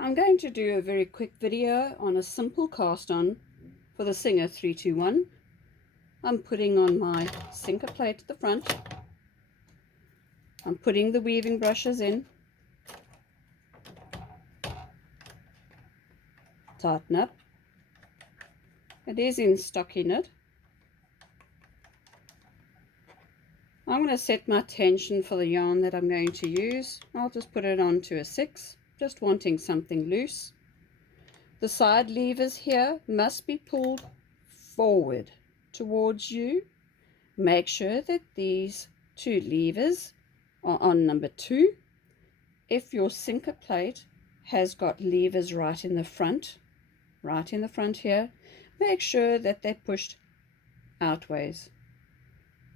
I'm going to do a very quick video on a simple cast on for the Singer 321. I'm putting on my sinker plate at the front. I'm putting the weaving brushes in. Tighten up. It is in stockinette. I'm going to set my tension for the yarn that I'm going to use. I'll just put it on to a 6, just wanting something loose. The side levers here must be pulled forward towards you. Make sure that these two levers are on number 2. If your sinker plate has got levers right in the front here, make sure that they're pushed outways.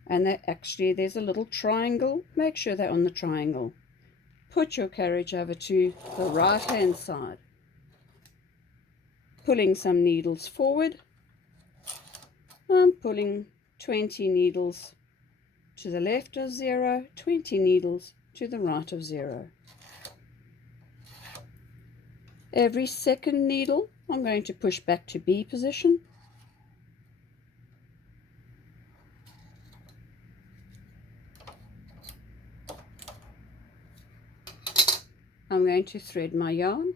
And there's a little triangle. Make sure they're on the triangle. Put your carriage over to the right hand side, pulling some needles forward. I'm pulling 20 needles to the left of 0, 20 needles to the right of 0. Every second needle I'm going to push back to B position. I'm going to thread my yarn,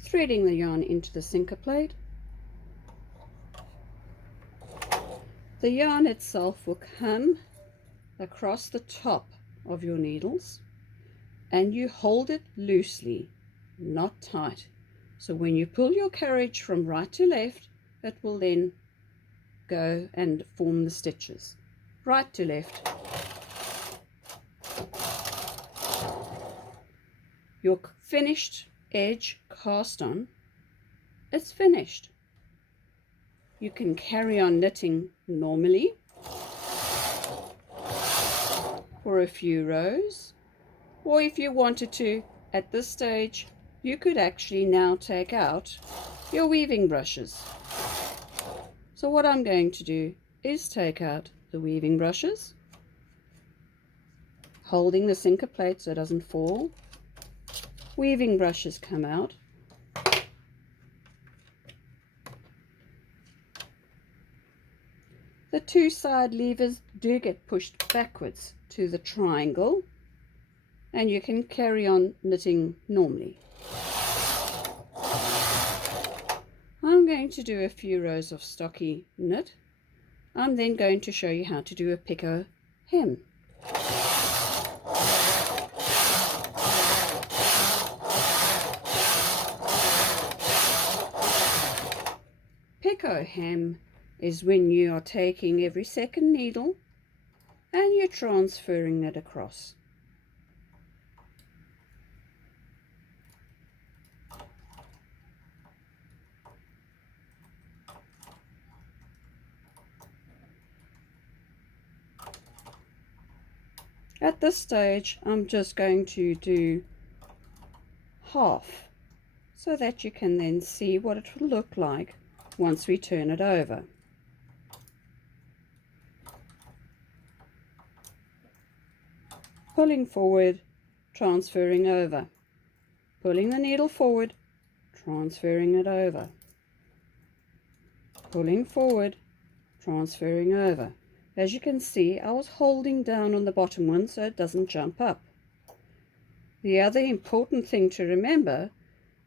threading the yarn into the sinker plate. The yarn itself will come across the top of your needles, and you hold it loosely, not tight. So when you pull your carriage from right to left, it will then go and form the stitches. Right to left. Your finished edge cast on, it's finished. You can carry on knitting normally for a few rows, or if you wanted to at this stage, you could actually now take out your weaving brushes. So what I'm going to do is take out the weaving brushes, holding the sinker plate so it doesn't fall. Weaving brushes come out. The two side levers do get pushed backwards to the triangle, and you can carry on knitting normally. I'm going to do a few rows of stocky knit. I'm then going to show you how to do a Picot hem. Picot hem is when you are taking every second needle and you're transferring it across. At this stage, I'm just going to do half so that you can then see what it will look like once we turn it over. Pulling forward, transferring over. Pulling the needle forward, transferring it over. Pulling forward, transferring over. As you can see, I was holding down on the bottom one so it doesn't jump up. The other important thing to remember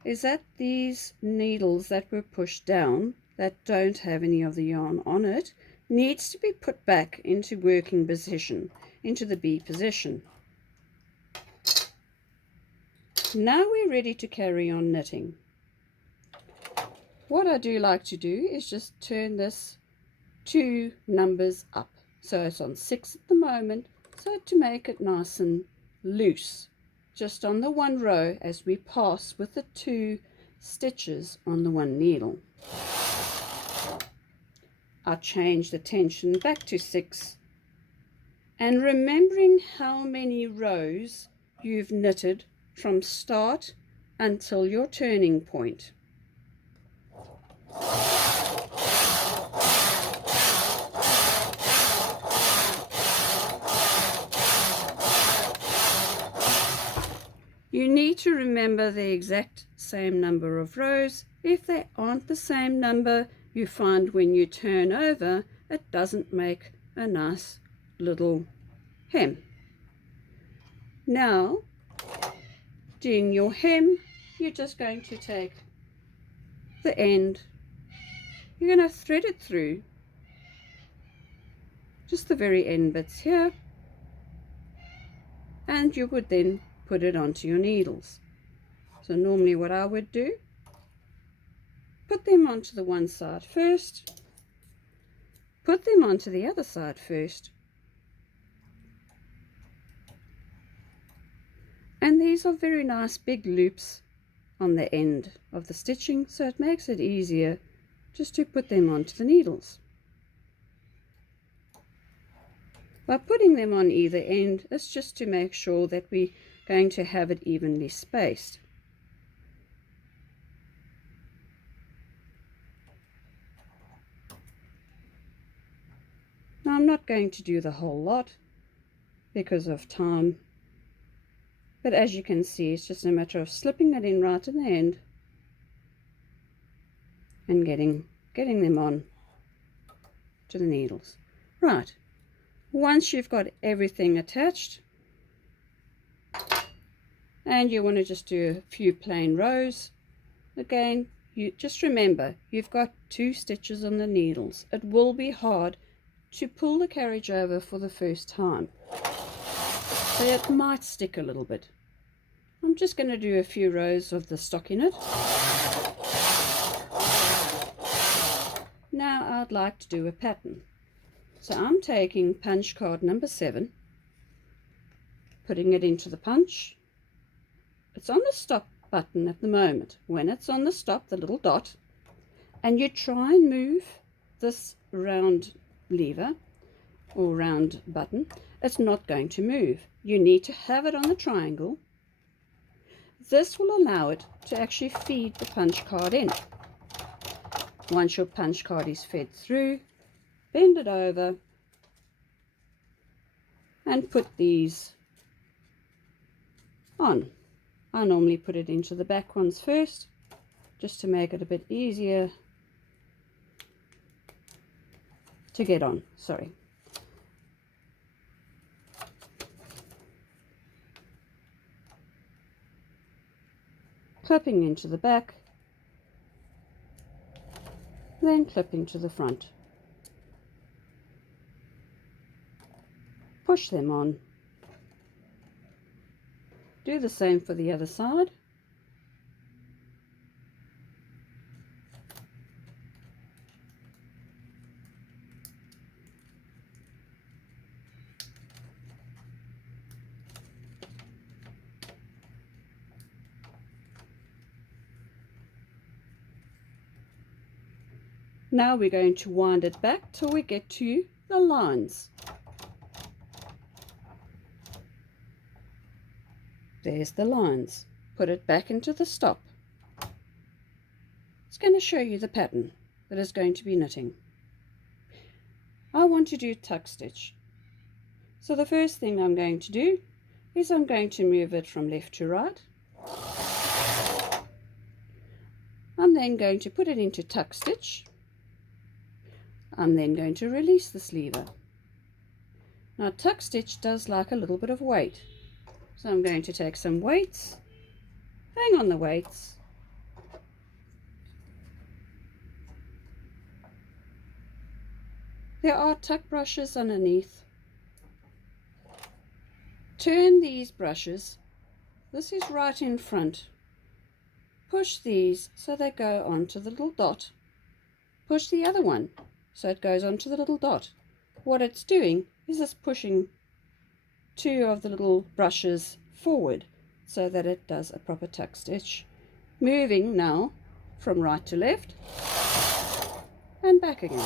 is that these needles that were pushed down, that don't have any of the yarn on it, needs to be put back into working position, into the B position. Now we're ready to carry on knitting. What I do like to do is just turn this 2 numbers up. So it's on 6 at the moment, so to make it nice and loose, just on the one row as we pass with the 2 stitches on the one needle. I change the tension back to 6, and remembering how many rows you've knitted from start until your turning point. You need to remember the exact same number of rows. If they aren't the same number, you find when you turn over, it doesn't make a nice little hem. Now, doing your hem, you're just going to take the end, you're going to thread it through, just the very end bits here, and you would then put it onto your needles. So normally what I would do, put them onto the one side first, put them onto the other side first, and these are very nice big loops on the end of the stitching, so it makes it easier just to put them onto the needles. By putting them on either end, it's just to make sure that we're going to have it evenly spaced. Now I'm not going to do the whole lot because of time, but as you can see, it's just a matter of slipping it in right in the end and getting them on to the needles. Right, once you've got everything attached and you want to just do a few plain rows, again, you just remember you've got 2 stitches on the needles. It will be hard to pull the carriage over for the first time, so it might stick a little bit. I'm just going to do a few rows of the stockinette. Now I'd like to do a pattern, so I'm taking punch card number 7, putting it into the punch. It's on the stop button at the moment. When it's on the stop, the little dot, and you try and move this round lever or round button, it's not going to move. You need to have it on the triangle. This will allow it to actually feed the punch card in. Once your punch card is fed through, bend it over and put these on. I normally put it into the back ones first, just to make it a bit easier to get on. Sorry. Clipping into the back, then clipping to the front. Push them on. Do the same for the other side. Now we're going to wind it back till we get to the lines. There's the lines. Put it back into the stop. It's going to show you the pattern that is going to be knitting. I want to do tuck stitch. So the first thing I'm going to do is I'm going to move it from left to right. I'm then going to put it into tuck stitch. I'm then going to release this lever. Now tuck stitch does like a little bit of weight. So I'm going to take some weights, hang on the weights, there are tuck brushes underneath. Turn these brushes, this is right in front, push these so they go onto the little dot, push the other one so it goes onto the little dot. What it's doing is it's pushing 2 of the little brushes forward so that it does a proper tuck stitch. Moving now from right to left and back again.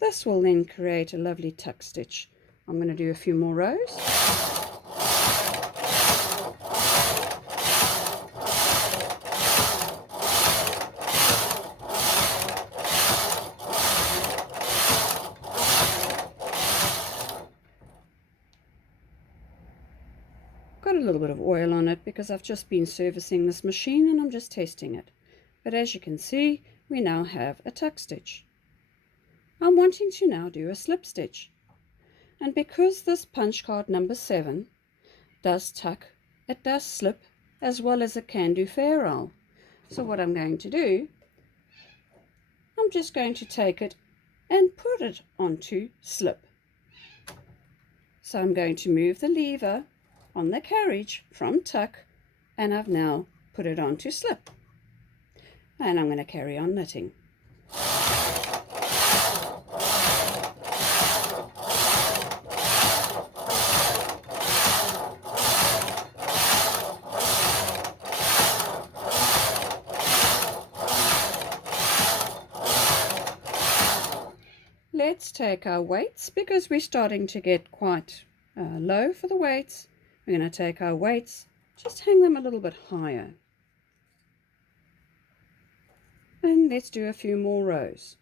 This will then create a lovely tuck stitch. I'm going to do a few more rows. little bit of oil on it because I've just been servicing this machine and I'm just testing it. But as you can see, we now have a tuck stitch. I'm wanting to now do a slip stitch. And because this punch card number 7 does tuck, it does slip as well as it can do Fairisle. So what I'm going to do, I'm just going to take it and put it onto slip. So I'm going to move the lever on the carriage from tuck, and I've now put it onto slip. And I'm going to carry on knitting. Let's take our weights because we're starting to get quite low for the weights. We're going to take our weights, just hang them a little bit higher. And let's do a few more rows.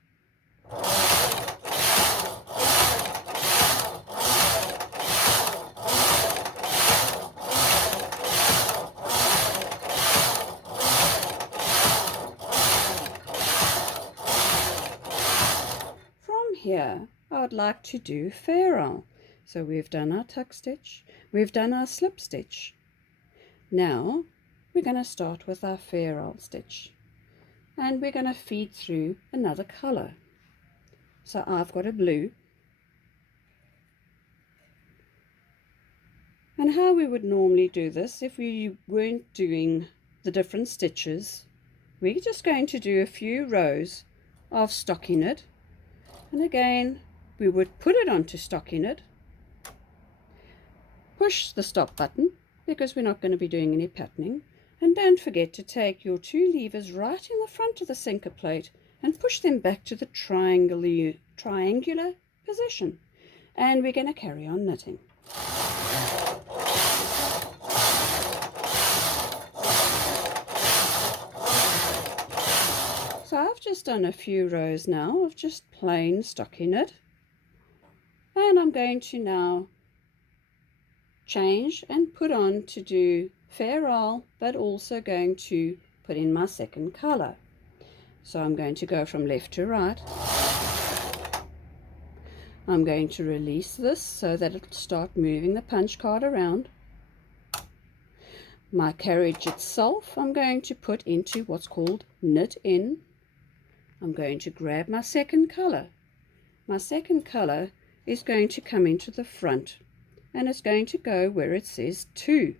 From here, I would like to do Fairisle. So we've done our tuck stitch, we've done our slip stitch. Now we're going to start with our Fairisle stitch. And we're going to feed through another color. So I've got a blue. And how we would normally do this if we weren't doing the different stitches, we're just going to do a few rows of stockinette. And again, we would put it onto stockinette, push the stop button because we're not going to be doing any patterning. And don't forget to take your 2 levers right in the front of the sinker plate and push them back to the triangular position. And we're going to carry on knitting. So I've just done a few rows now of just plain stockinette. And I'm going to now change and put on to do Fairisle, but also going to put in my second color. So I'm going to go from left to right. I'm going to release this so that it'll start moving the punch card around. My carriage itself I'm going to put into what's called knit in. I'm going to grab my second color. My second color is going to come into the front and it's going to go where it says 2.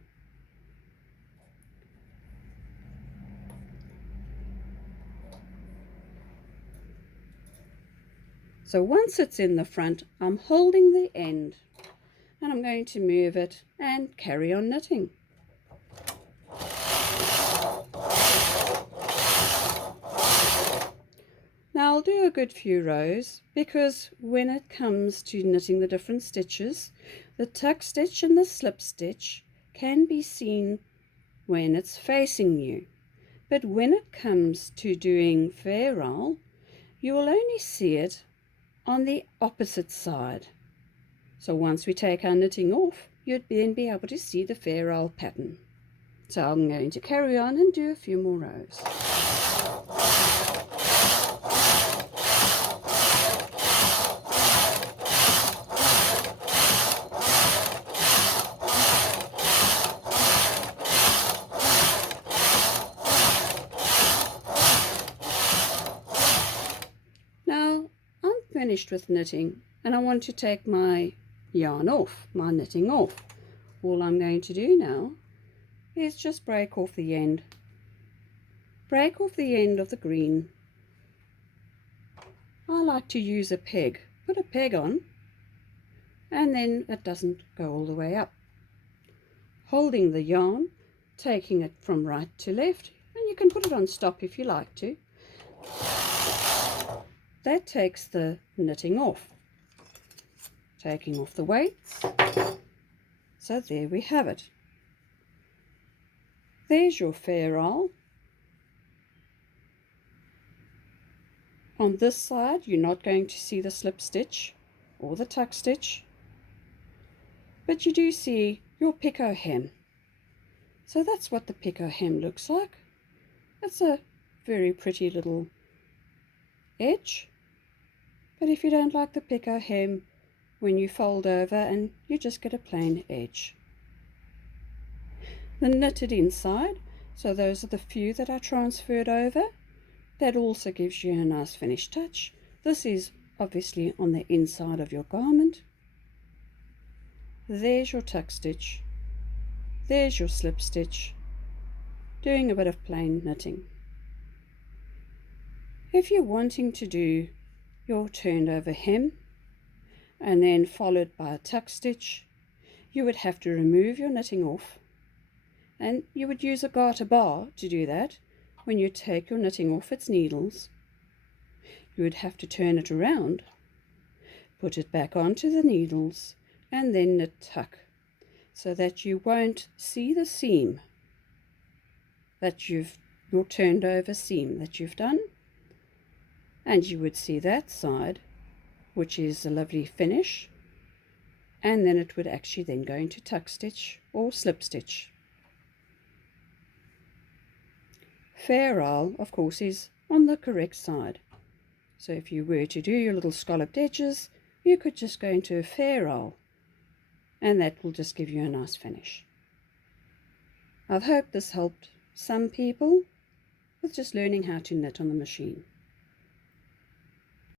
So once it's in the front, I'm holding the end and I'm going to move it and carry on knitting. Now I'll do a good few rows because when it comes to knitting the different stitches, the tuck stitch and the slip stitch can be seen when it's facing you. But when it comes to doing Fairisle, you will only see it on the opposite side. So once we take our knitting off, you'd then be able to see the Fairisle pattern. So I'm going to carry on and do a few more rows. Now I'm finished with knitting and I want to take my yarn off, my knitting off. All I'm going to do now is just break off the end. Break off the end of the green. I like to use a peg. Put a peg on and then it doesn't go all the way up. Holding the yarn, taking it from right to left, and you can put it on stop if you like to. That takes the knitting off. Taking off the weights. So there we have it. There's your Fairisle. On this side you're not going to see the slip stitch or the tuck stitch, but you do see your Picot Hem. So that's what the Picot Hem looks like. It's a very pretty little edge, but if you don't like the Picot Hem, when you fold over and you just get a plain edge. The knitted inside, so those are the few that I transferred over. That also gives you a nice finished touch. This is obviously on the inside of your garment. There's your tuck stitch. There's your slip stitch. Doing a bit of plain knitting. If you're wanting to do your turned over hem and then followed by a tuck stitch, you would have to remove your knitting off, and you would use a garter bar to do that. When you take your knitting off its needles, you would have to turn it around, put it back onto the needles, and then knit tuck, so that you won't see the seam that your turned over seam that you've done, and you would see that side, which is a lovely finish, and then it would actually then go into tuck stitch or slip stitch. Fairisle, of course, is on the correct side. So if you were to do your little scalloped edges, you could just go into a Fairisle, and that will just give you a nice finish. I hope this helped some people with just learning how to knit on the machine.